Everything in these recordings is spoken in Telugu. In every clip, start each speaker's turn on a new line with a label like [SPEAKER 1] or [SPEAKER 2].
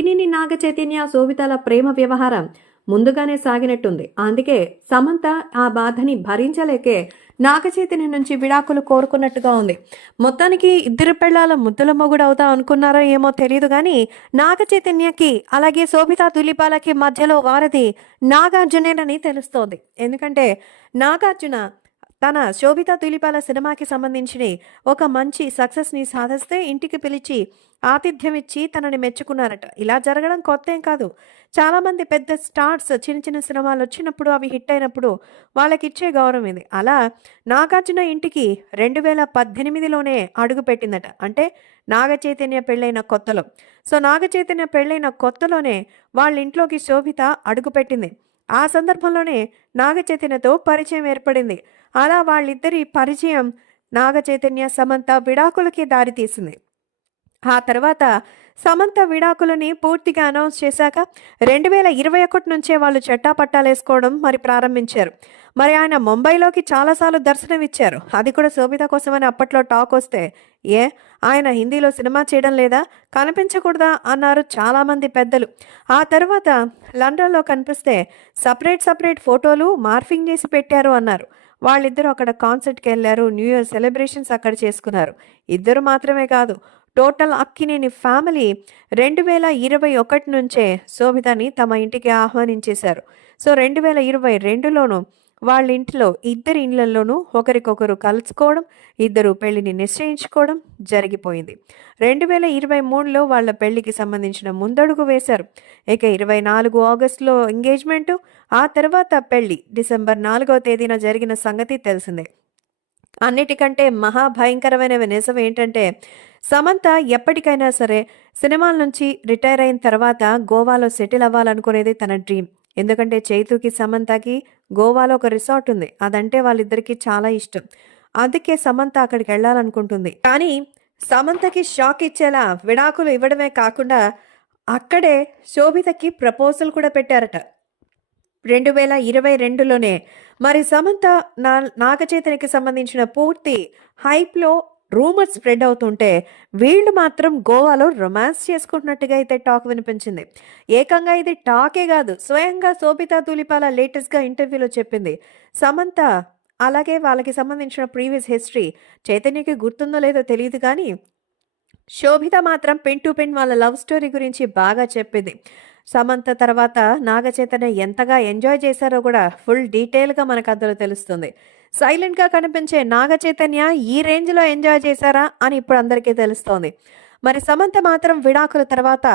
[SPEAKER 1] అక్కినేని నాగ చైతన్య శోభితాల ప్రేమ వ్యవహారం ముందుగానే సాగినట్టుంది. అందుకే సమంత ఆ బాధని భరించలేకే నాగచైతన్య నుంచి విడాకులు కోరుకున్నట్టుగా ఉంది. మొత్తానికి ఇద్దరు పెళ్ళాల ముద్దుల మొగుడు అవుతా అనుకున్నారో ఏమో తెలియదు కానీ నాగచైతన్యకి అలాగే శోభిత దులిపాలకి మధ్యలో వారధి నాగార్జునేనని తెలుస్తోంది. ఎందుకంటే నాగార్జున తన శోభిత తులిపాల సినిమాకి సంబంధించిన ఒక మంచి సక్సెస్ని సాధిస్తే ఇంటికి పిలిచి ఆతిథ్యం ఇచ్చి తనని మెచ్చుకున్నారట. ఇలా జరగడం కొత్త ఏం కాదు. చాలామంది పెద్ద స్టార్స్ చిన్న చిన్న సినిమాలు వచ్చినప్పుడు అవి హిట్ అయినప్పుడు వాళ్ళకి ఇచ్చే గౌరవం ఇది. అలా నాగార్జున ఇంటికి రెండు వేల పద్దెనిమిదిలోనే అడుగు పెట్టిందట. అంటే నాగ చైతన్య పెళ్ళైన కొత్తలో. సో నాగ చైతన్య పెళ్ళైన కొత్తలోనే వాళ్ళ ఇంట్లోకి శోభిత అడుగుపెట్టింది ఆ సందర్భంలోనే నాగ చైతన్యతో పరిచయం ఏర్పడింది. అలా వాళ్ళిద్దరి పరిచయం నాగచైతన్య సమంత విడాకులకి దారితీసింది. ఆ తర్వాత సమంత విడాకులని పూర్తిగా అనౌన్స్ చేశాక రెండు వేల ఇరవై ఒకటి నుంచే వాళ్ళు చట్టాపట్టాలేసుకోవడం మరి ప్రారంభించారు. మరి ఆయన ముంబైలోకి చాలాసార్లు దర్శనమిచ్చారు. అది కూడా శోభిత కోసమని అప్పట్లో టాక్ వస్తే ఏ ఆయన హిందీలో సినిమా చేయడం లేదా? కనిపించకూడదా? అన్నారు చాలామంది పెద్దలు. ఆ తర్వాత లండన్లో కనిపిస్తే సపరేట్ సపరేట్ ఫోటోలు మార్ఫింగ్ చేసి పెట్టారు అన్నారు. వాళ్ళిద్దరూ అక్కడ కాన్సర్ట్కి వెళ్ళారు న్యూ ఇయర్ సెలబ్రేషన్స్ అక్కడ చేసుకున్నారు. ఇద్దరు మాత్రమే కాదు టోటల్ అక్కినేని ఫ్యామిలీ రెండు వేల ఇరవై ఒకటి నుంచే శోభితని తమ ఇంటికి ఆహ్వానించేశారు. సో రెండు వేల ఇరవై రెండులోనూ వాళ్ళ ఇంట్లో ఇద్దరి ఇళ్ళలోనూ ఒకరికొకరు కలుసుకోవడం ఇద్దరు పెళ్ళిని నిశ్చయించుకోవడం జరిగిపోయింది. రెండు వేల ఇరవై మూడులో వాళ్ళ పెళ్ళికి సంబంధించిన ముందడుగు వేశారు. ఇక ఇరవై నాలుగు ఆగస్టులో ఎంగేజ్మెంటు ఆ తర్వాత పెళ్ళి డిసెంబర్ నాలుగవ తేదీన జరిగిన సంగతి తెలిసిందే. అన్నిటికంటే మహాభయంకరమైన నిజం ఏంటంటే సమంత ఎప్పటికైనా సరే సినిమాల నుంచి రిటైర్ అయిన తర్వాత గోవాలో సెటిల్ అవ్వాలనుకునేది తన డ్రీమ్. ఎందుకంటే చైతుకి సమంతకి గోవాలో ఒక రిసార్ట్ ఉంది. అదంటే వాళ్ళిద్దరికీ చాలా ఇష్టం. అందుకే సమంత అక్కడికి వెళ్ళాలనుకుంటుంది. కానీ సమంతకి షాక్ ఇచ్చేలా విడాకులు ఇవ్వడమే కాకుండా అక్కడే శోభితకి ప్రపోజల్ కూడా పెట్టారట. రెండు వేల ఇరవై రెండులోనే. మరి సమంత నా నాగచైతన్యకి సంబంధించిన పూర్తి హైప్లో రూమర్స్ స్ప్రెడ్ అవుతుంటే వీళ్ళు మాత్రం గోవాలో రొమాన్స్ చేసుకుంటున్నట్టుగా అయితే టాక్ వినిపించింది. ఏకంగా ఇది టాకే కాదు స్వయంగా శోభితా తూలిపాల లేటెస్ట్గా ఇంటర్వ్యూలో చెప్పింది. సమంత అలాగే వాళ్ళకి సంబంధించిన ప్రీవియస్ హిస్టరీ చైతన్యకి గుర్తుందో లేదో తెలియదు కానీ శోభిత మాత్రం పెన్ టు పెన్ వాళ్ళ లవ్ స్టోరీ గురించి బాగా చెప్పింది. సమంత తర్వాత నాగచైతన్య ఎంతగా ఎంజాయ్ చేశారో కూడా ఫుల్ డీటెయిల్గా మనకు అందులో తెలుస్తుంది. సైలెంట్గా కనిపించే నాగచైతన్య ఈ రేంజ్లో ఎంజాయ్ చేశారా అని ఇప్పుడు అందరికీ తెలుస్తోంది. మరి సమంత మాత్రం విడాకుల తర్వాత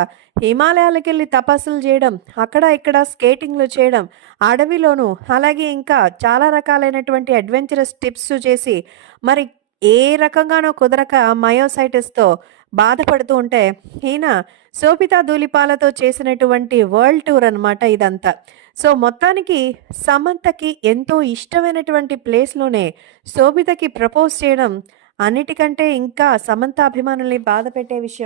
[SPEAKER 1] హిమాలయాలకు వెళ్ళి తపస్సులు చేయడం అక్కడ ఇక్కడ స్కేటింగ్లు చేయడం అడవిలోనూ అలాగే ఇంకా చాలా రకాలైనటువంటి అడ్వెంచరస్ టిప్స్ చేసి మరి ఏ రకంగానో కుదరక మయోసైటిస్తో బాధపడుతూ ఉంటే ఈయన శోభితా ధూలిపాలతో చేసినటువంటి వరల్డ్ టూర్ అనమాట ఇదంతా. సో మొత్తానికి సమంతకి ఎంతో ఇష్టమైనటువంటి ప్లేస్లోనే శోభితకి ప్రపోజ్ చేయడం అన్నిటికంటే ఇంకా సమంత అభిమానుల్ని బాధ పెట్టే విషయం.